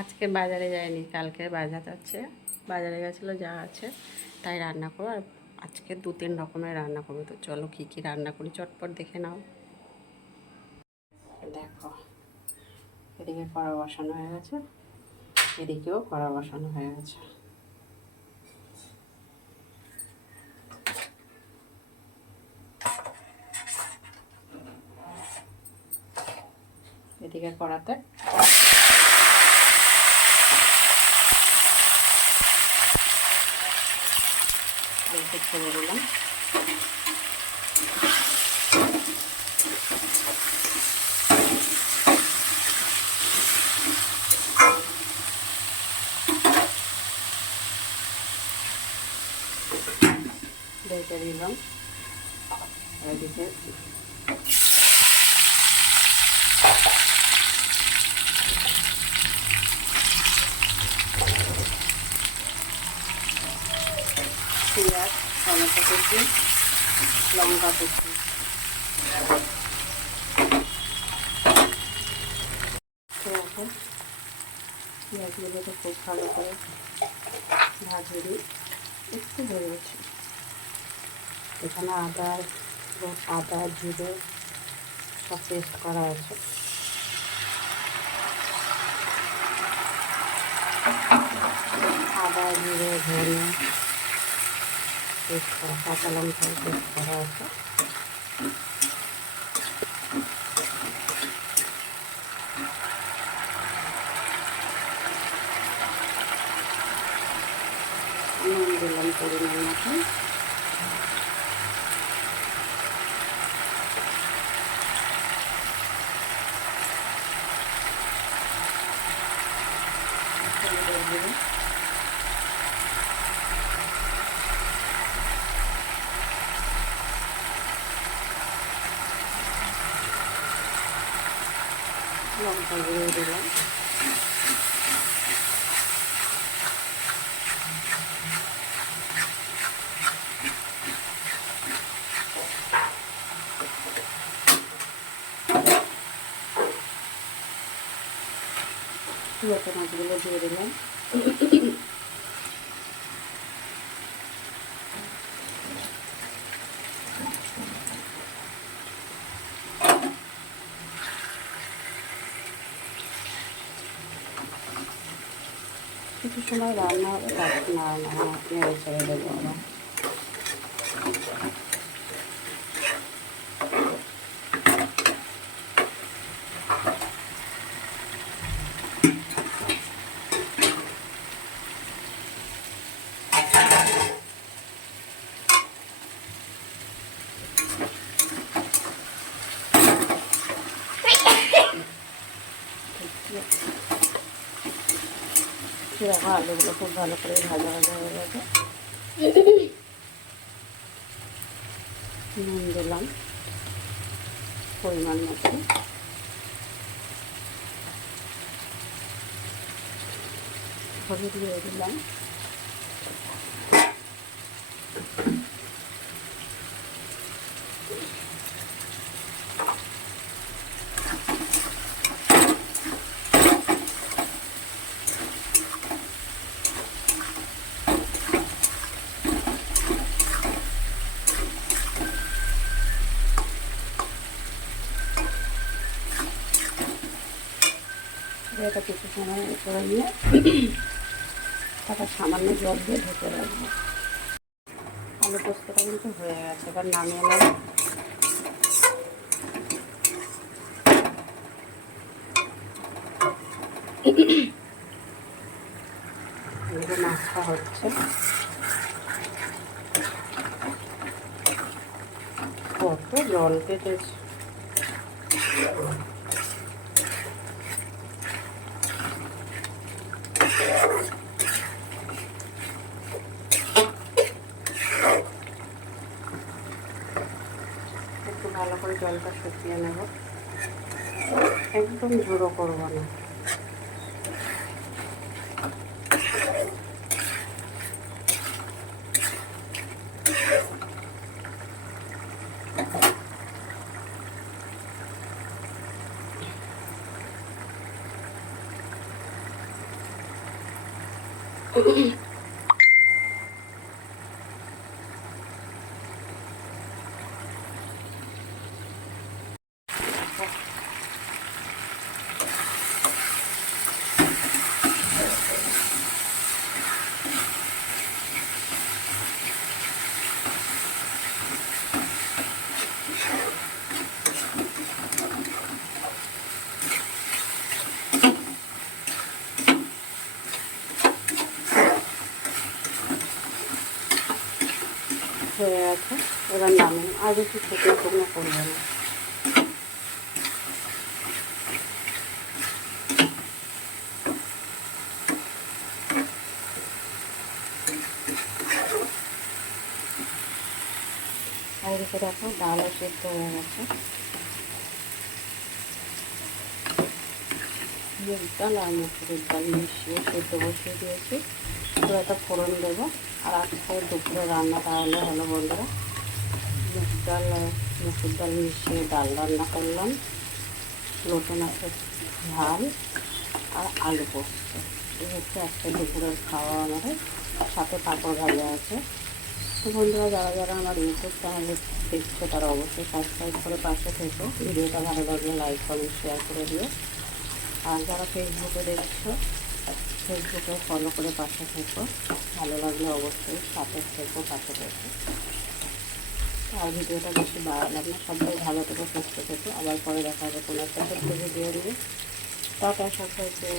আজকে বাজারে যায়নি, কালকে বাজার যাচ্ছে, বাজারে গেছিলো, যা আছে তাই রান্না করো। আর আজকে 2-3 রকমের রান্না করবো। তো চলো কী কী রান্না করি চটপট দেখে নাও। দেখো, এদিকে কড়া বসানো হয়ে গেছে, এদিকেও কড়া বসানো হয়ে গেছে। এদিকে কড়াতে আলুকে ছেড়ে দিলাম। ঢেকে দিলাম। এদিকে পেঁয়াজ, টমেটো কুচি, লঙ্কা কুচি, পেঁয়াজগুলোকে খুব ভালো করে ভাজিয়ে দিই, একটু হয়ে গেছে। এখানে আদা জিরে সব পেস্ট করা আছে। আদা জিরে ধনে পেস্ট করা, কাঁচা লঙ্কা পেস্ট করা আছে। নুন দিলাম পরিমাণ মতন। লঙ্কা গুঁড়ো দিলাম। পুরোটা মাছগুলো দিয়ে দিলাম। কিছু সময় রান্না হবে, তারপর নেড়ে ছেড়ে দেবো আবার। দেখো আলুগুলো খুব ভালো করে ভাজা হয়ে গেছে। নুন দিলাম পরিমাণ মতন। হলুদ দিয়ে দিলাম। এটা কিছু সময় করে নিয়ে তারপর সামান্য জল দিয়ে ঢেকে রাখবো। আলু পোস্তটা কিন্তু হয়ে গেছে, এবার নামিয়ে নেব। মাছটা হচ্ছে, কত জল কেটেছে। একটু ভালো করে জলটা শুকিয়ে নেব, একদম ঝুড়ো করবো না। হয়ে গেছে, এবার নামিয়ে আর বেশি শুকনো শুকনো করবো না। আর এদিকে দেখো ডালও সেদ্ধ হয়ে গেছে। মুগ ডাল আর মুসুরির ডাল মিশিয়ে সেদ্ধ বসিয়ে দিয়েছি। তো একটা ফোড়ন দেবো। আর আজকে দুপুরে রান্না তাহলে হলো বন্ধুরা, মুগ ডাল আর মুসুর ডাল মিশিয়ে ডাল রান্না করলাম, লোটে মাছের ঝাল আর আলু পোস্ত। এই হচ্ছে আজকে দুপুরের খাওয়া আমাদের, সাথে পাঁপড় ভাজা আছে। তো বন্ধুরা, যারা যারা আমার ইউটিউব চ্যানেলে দেখছো তারা অবশ্যই সাবস্ক্রাইব করে পাশে থেকো। ভিডিওটা ভালো লাগলে লাইক কমেন্ট শেয়ার করে দিও। আর যারা ফেসবুকে দেখছো, ফেসবুকে ফলো করে পাশে থেকো। ভালো লাগলে অবশ্যই সাথে থেকো, পাশে থেকো। আর ভিডিওটা বেশি বাড়ালাম না, সবাই ভালো থেকো, সুস্থ থেকো। আবার পরে দেখা হবে কোনো একটা ছোট্ট ভিডিও নিয়ে। টাটা সবাইকে।